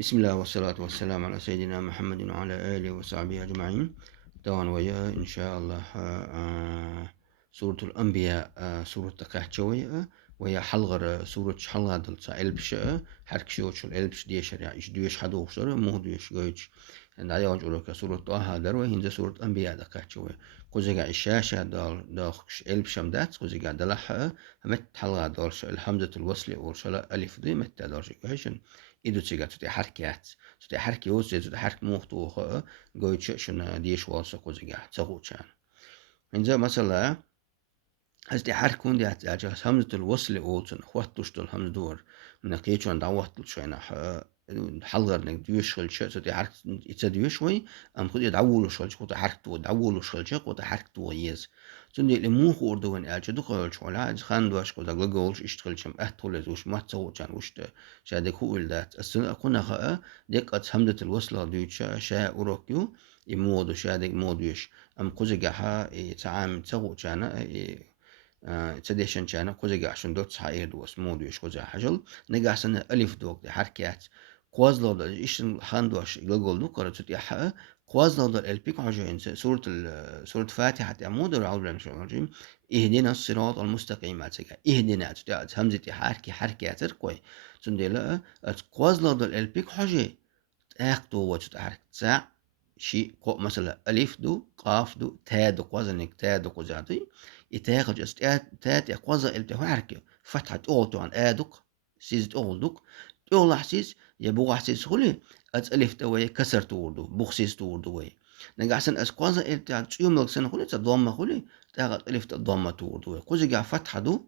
بسم الله والصلاة والسلام على سيدنا محمد وعلى آله وصحبه أجمعين. طبعا ويا إن شاء الله سورة الأنبياء سورة تقاحتشوية وهي حلغر سورة حلغة دلتا إلبش حركشوش الإلبش ديشر يعني إيش ديش حدوشر مو ديش جويش عند عياج أولوك سورة طه دروا هنزا سورة أنبياء دقاحتشوية قوزيقا الشاشة داخش إلبشم دات قوزيقا دلحة همت حلغة دالش الحمزة الوصل أورشلا ألف دي متى دالش كويشن إدو تيجا تدي حركات تدي حركي وزي تدي حرك موختو جويتش شن ديش واسا قوزيقا تغوتشان إنزا مثلا هستي حركون دي أجاز همزة الوصل أولتن خواتوش دول همز دور من قيتشون دعوات شوينا حلغر نك ديوش خلشة تدي حرك يتديوش شوي أم خد يدعولو شلش قوتا حرك تو دعولو شلش قوتا حرك تو يز تندي لمو خوردوين أجا دو خلش ولا أج خان دوش قوتا غلغولش اشتغلشم أهتولز وش ما تسوچان وش شادك هو الدات السنة أكون خا ديك أت همزة الوصل ديوتشا شاء أوروكيو يمودو شادك مودوش أم قوزيقا يتعامل تسوچانا تديشن كان كوزا عشان دوت صحيح دوس مود يش كوزا حجل نجا عشان ألف دوك دي حركات كواز لو إيش خاندوش يقول دو كرة تدي حق كواز لو البيك حاجة إنسان سورة فاتحة عمود ولا أعوذ بالله من الشيطان الرجيم اهدنا الصراط المستقيم أتسجع اهدنا تدي همزة حركة تركوي تندي لا كواز لو البيك حاجة أخدو وتتحرك تسع شيء مثلا ألف دو قاف دو تا دو كوازنك تا دو كوزاتي يتاخد جست تات يقوزا التحرك فتحة أوتو عن آدك سيز أولدك أول حسيس يبغى حسيس خلي ألف توي كسر توردو بخسيس توردو وي نجحسن أسقوزا التاع يوم لك سنة خلي تضم خلي تاخد ألف تضم توردو وي قوزي جا فتحة دو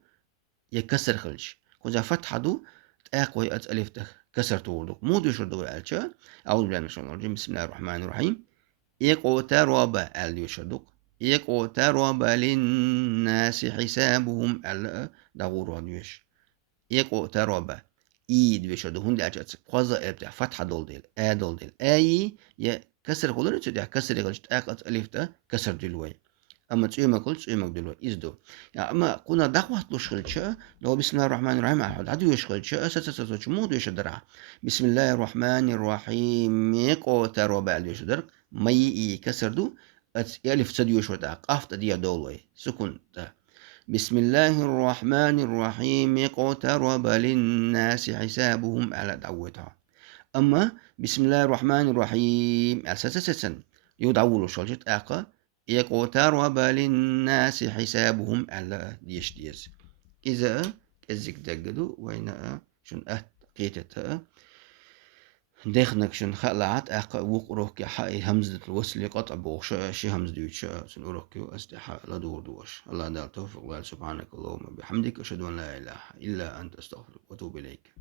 يكسر خلش قوزا فتحة دو تاقوي ألف كسر توردو مو ديشور دو ألشا أعوذ بالله من الشيطان الرجيم بسم الله الرحمن الرحيم اقترب اليشدق اقترب للناس حسابهم ال دغور ديش اقترب ايد بيشدو هندي اجت قوزا ابتع فتحة دول دول اي يا كسر قولر تدع كسر يغلش اقت الف تا كسر دلوي اما تسيما كل تسيما دلوي ازدو يعني اما كنا دعوة لشغلشة لو بسم الله الرحمن الرحيم احد عدو يشغلشة اساس مود يشدرع بسم الله الرحمن الرحيم اقترب اليشدرك مي كسر دو ألف تديو شوتا قافت دي دولوي سكون بسم الله الرحمن الرحيم اقترب للناس حسابهم على دعوتها أما بسم الله الرحمن الرحيم أساسا يدعولو شلجت أقا اقترب للناس حسابهم على ديش إذا كزك دقدو وين شن قيتتها دخنك شن خلعت أق وقروك يا حق همزة الوصل قطع بوش شي همزة يوش شن أروك أستحى لا دور دوش الله دار توفيق الله سبحانك اللهم بحمدك أشهد أن لا إله إلا أنت أستغفرك وأتوب إليك